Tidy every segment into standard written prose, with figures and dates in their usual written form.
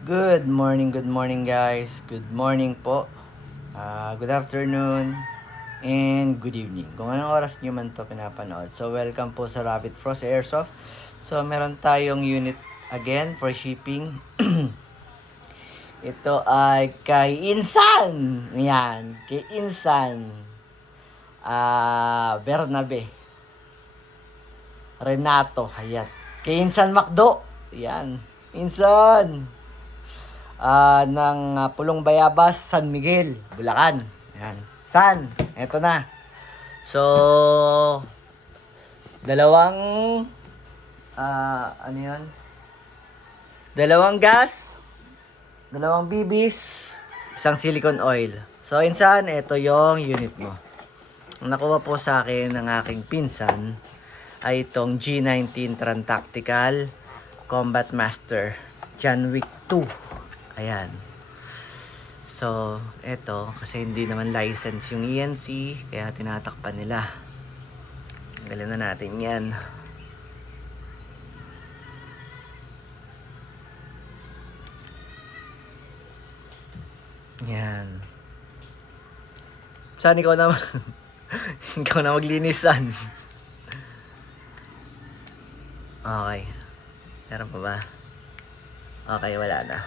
Good morning guys. Good morning po. Good afternoon and good evening. Kung anong oras nyo man to pinapanood. So welcome po sa Rabbit Frost Airsoft. So meron tayong unit again for shipping. Ito ay kay Insan. Yan, kay Insan. Bernabe. Renato, ayan. Kay Insan Macdo. Yan. Insan. Ng Pulong Bayabas, San Miguel, Bulacan. Yan. San, eto na. So, dalawang, ano yun? Dalawang gas, dalawang bibis, isang silicone oil. So, Insan, ito yung unit mo. Ang nakuha po sa akin ng aking pinsan ay itong G19 Tactical Combat Master John Wick 2. Ayan. So, eto, kasi hindi naman license yung ENC, kaya tinatakpan nila. Galing na natin yan. Yan. Saan ikaw na ikaw na maglinisan? Okay. Meron pa ba? Okay, wala na.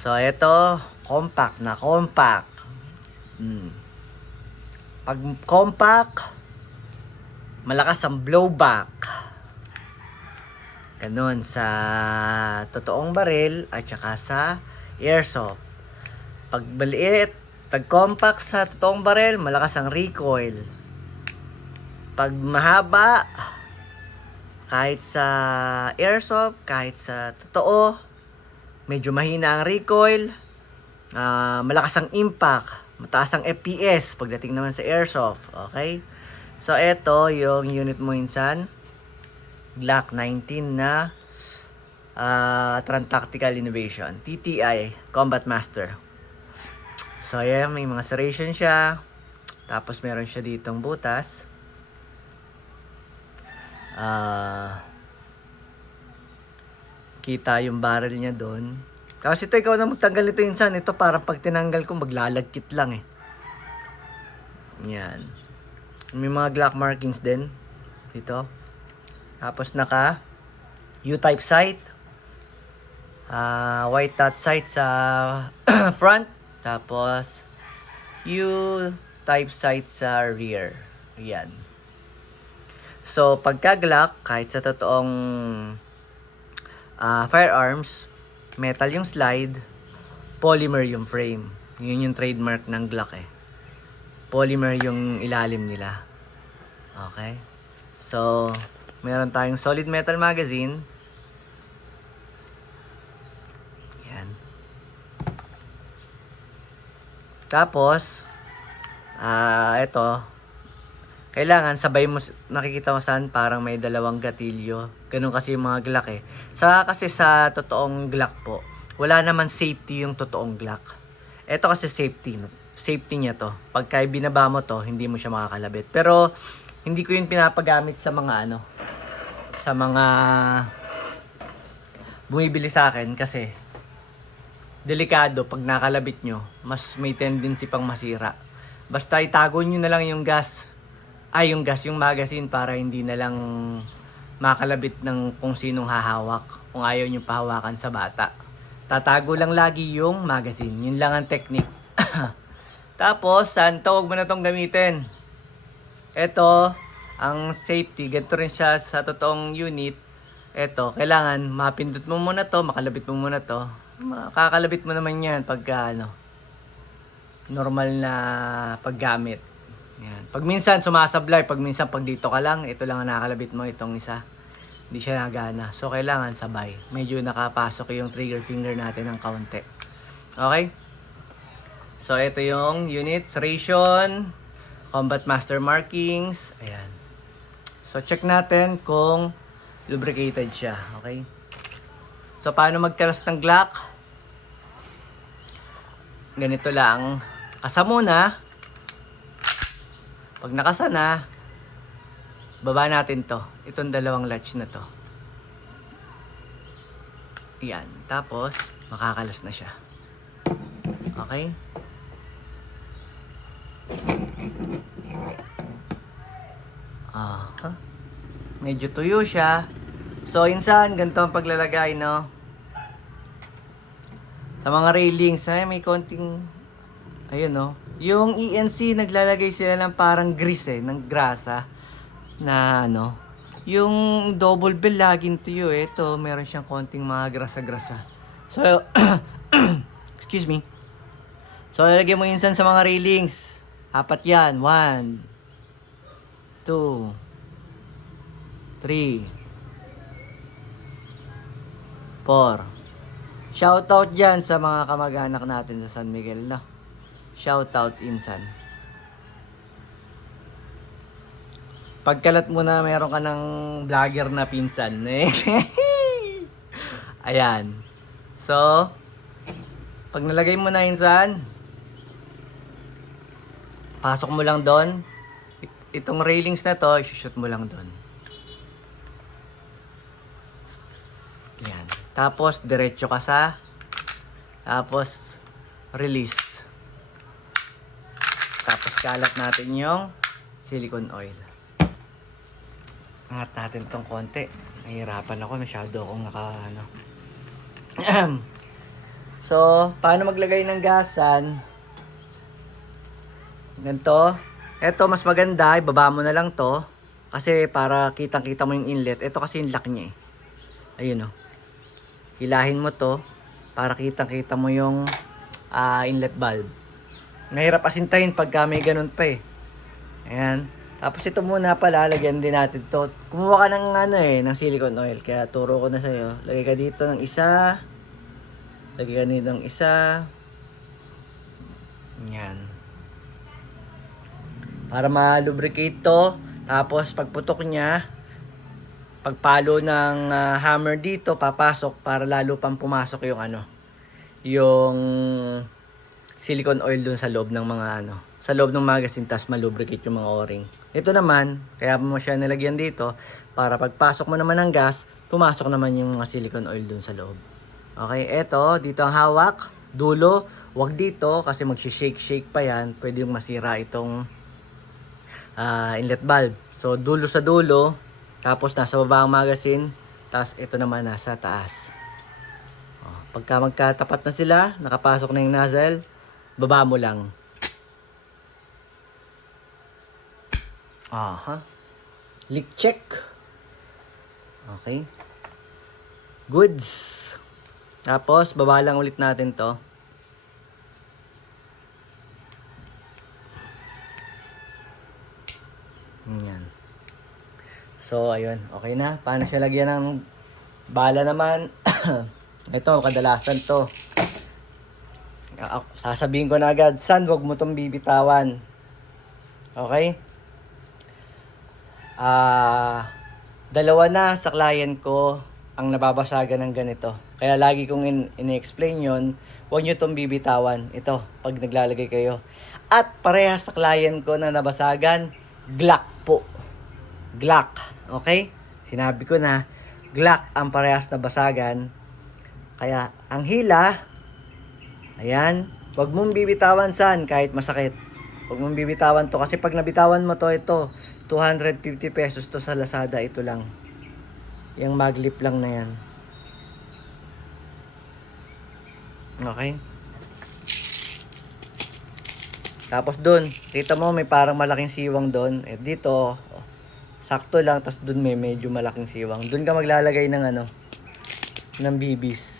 So, ito, compact na compact. Pag compact, malakas ang blowback. Ganun sa totoong baril at saka sa airsoft. Pag maliit, pag compact sa totoong baril, malakas ang recoil. Pag mahaba, kahit sa airsoft, kahit sa totoo, medyo mahina ang recoil, malakas ang impact, mataas ang FPS pagdating naman sa airsoft. Okay? So, ito yung unit mo Insan. Glock 19 na Tactical Innovation. TTI Combat Master. So, ayan, may mga serration siya. Tapos, meron siya ditong butas. Kita yung barrel niya doon. Kasi ito, ikaw na magtanggal nito Insan. Ito parang pag tinanggal ko, maglalagkit lang eh. Yan. May mga Glock markings din. Dito. Tapos naka U-type sight. White dot sight sa front. Tapos U-type sight sa rear. Yan. So, pagka Glock, kahit sa totoong firearms, metal yung slide, polymer yung frame. Yun yung trademark ng Glock eh. Polymer yung ilalim nila. Okay? So, meron tayong solid metal magazine. Yan. Tapos, ito, kailangan sabay mo, nakikita mo saan parang may dalawang gatilyo. Ganun kasi yung mga Glock eh. Kasi sa totoong Glock po, wala naman safety yung totoong Glock. Ito kasi safety. Safety niya to. Pagka binaba mo to, hindi mo siya makakalabit. Pero, hindi ko yun pinapagamit sa mga sa mga bumibili sa akin kasi delikado pag nakalabit nyo, mas may tendency pang masira. Basta itago nyo na lang yung yung magazine para hindi na lang makalabit ng kung sinong hahawak kung ayaw nyo pahawakan sa bata. Tatago lang lagi yung magazine. Yun lang ang technique. Tapos, santo, huwag mo na itong gamitin. Ito, ang safety, ganito rin siya sa totoong unit. Ito, kailangan mapindot mo muna to, makalabit mo muna to. Makakalabit mo naman yan pagka normal na paggamit. Yan. Pag minsan sumasablay, pag minsan pag dito ka lang, ito lang ang nakakalabit mo, itong isa. Hindi siya nagana. So, kailangan sabay. Medyo nakapasok yung trigger finger natin ng kaunti. Okay? So, ito yung unit, serration, combat master markings. Ayan. So, check natin kung lubricated siya. Okay? So, paano magkalas ng Glock? Ganito lang. Kasa muna. Pag nakasa na, baba natin to. Itong dalawang latch na to. Yan. Tapos, makakalas na siya. Okay? Medyo tuyo siya. So, insan, ganito ang paglalagay, no? Sa mga railings, ay may konting, ayun, no? Yung ENC, naglalagay sila ng parang grease, ng grasa, na, ano, yung double bell, laging tuyo, eh. Ito, meron siyang konting mga grasa-grasa. So, excuse me. So, lalagyan mo insan sa mga railings. Apat yan. 1, 2, 3, 4. Shoutout dyan sa mga kamag-anak natin sa San Miguel, no? Shoutout insan. Pagkalat mo na meron ka ng vlogger na pinsan, eh. Ayan. So, pag nalagay mo na insan, pasok mo lang doon. Itong railings na to, isushoot mo lang doon. Yan. Tapos, diretso ka sa, tapos, release. Tapos, kalat natin yung silicone oil. Angat natin itong konti. Nahihirapan ako, masyado akong ano. So, paano maglagay ng gasan? Ganito. Ito, mas maganda, ibaba mo na lang to. Kasi para kitang-kita mo yung inlet. Ito kasi yung lock niya eh. Ayun o. Hilahin mo to para kitang-kita mo yung inlet valve. Mahirap asintahin pagka may ganun pa eh. Ayan. Tapos ito muna pala, lagyan din natin to. Kumuha ka ng ng silicone oil. Kaya turo ko na sa'yo. Lagay ka dito ng isa. Lagay ka dito ng isa. Ayan. Para ma-lubricate to. Tapos pagputok niya, pagpalo ng hammer dito, papasok para lalo pang pumasok yung yung silicone oil dun sa loob ng mga sa loob ng magazine, tas ma-lubricate yung mga o-ring. Ito naman, kaya mo siya nilagyan dito para pagpasok mo naman ng gas, pumasok naman yung mga silicone oil dun sa loob. Okay, eto, dito ang hawak, dulo, wag dito kasi magsi-shake-shake pa yan, pwede yung masira itong inlet valve. So, dulo sa dulo, tapos nasa baba ang magazine, tapos ito naman nasa taas. Pagka magkatapat na sila, nakapasok na yung nozzle, baba mo lang. Leak check. Okay. Goods. Tapos, baba lang ulit natin to. Yan. So, ayun. Okay na. Paano siya lagyan ng bala naman? Ito, kadalasan to. Sasabihin ko na agad, San, wag mo tong bibitawan. Okay? Dalawa na sa client ko ang nababasagan ng ganito. Kaya lagi kong in-explain yon, huwag nyo itong bibitawan. Ito, pag naglalagay kayo. At parehas sa client ko na nabasagan, Glock po. Glock. Okay? Sinabi ko na, Glock ang parehas na basagan. Kaya, ang hila, ayan, huwag mong bibitawan San, kahit masakit. Huwag mong bibitawan to. Kasi pag nabitawan mo to, ito, 250 pesos to sa Lazada, ito lang. Yung maglip lang na yan. Okay? Tapos dun, kita mo may parang malaking siwang dun. Eh dito, sakto lang, tapos dun may medyo malaking siwang. Dun ka maglalagay ng ng bibis.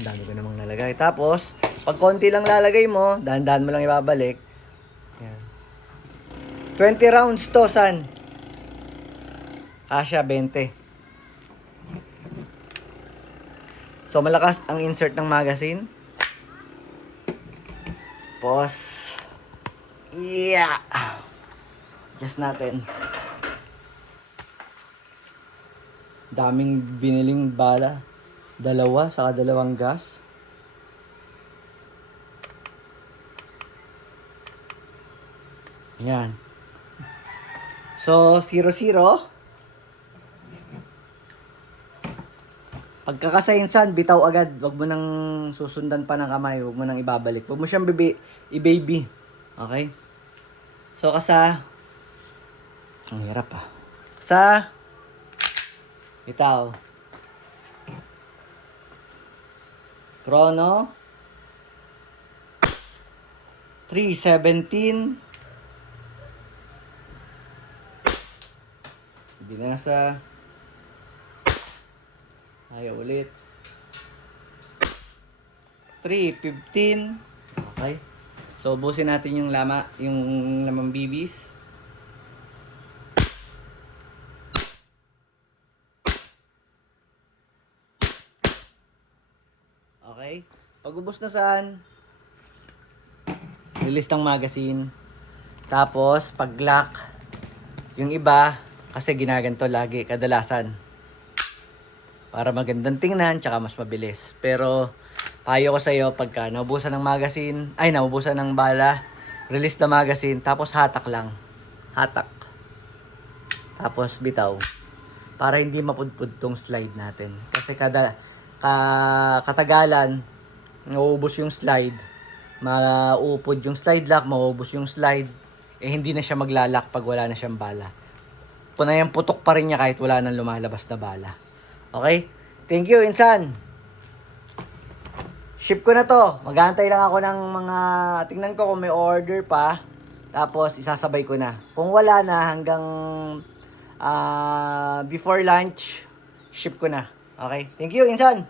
Ang dami ko namang nalagay. Tapos, pag konti lang lalagay mo, dahan-dahan mo lang ibabalik. Yan. 20 rounds to, San. Kasya 20. So, malakas ang insert ng magazine. Pause. Yeah. Adjust natin. Daming biniling bala. Dalawa, saka dalawang gas. Yan. So, 0-0. Pagkakasainsan, bitaw agad. Huwag mo nang susundan pa ng kamay. Huwag mo nang ibabalik. Huwag mo siyang i-baby. Okay? So, ang hirap ah. Bitaw. Chrono. 3:17. Binasa. Ayaw ulit. 3:15. Okay. So, ubusin natin yung lamang bibis. Okay. Pag ubos na saan, release ng magazine. Tapos, pag lock, yung iba, kasi ginaganto lagi, kadalasan. Para magandang tingnan, tsaka mas mabilis. Pero, payo ko sa'yo, pagka naubusan ng magazine, naubusan ng bala, release the magazine, tapos hatak lang. Hatak. Tapos bitaw. Para hindi mapudpud tong slide natin. Kasi katagalan, nauubos yung slide, maupod yung slide lock, maubos yung slide, hindi na siya maglalak pag wala na siyang bala. Punayang putok pa rin niya kahit wala nang lumalabas na bala. Okay? Thank you, Insan. Ship ko na to. Mag-aantay lang ako ng mga, tingnan ko kung may order pa. Tapos, isasabay ko na. Kung wala na, hanggang before lunch, ship ko na. Okay? Thank you, Insan.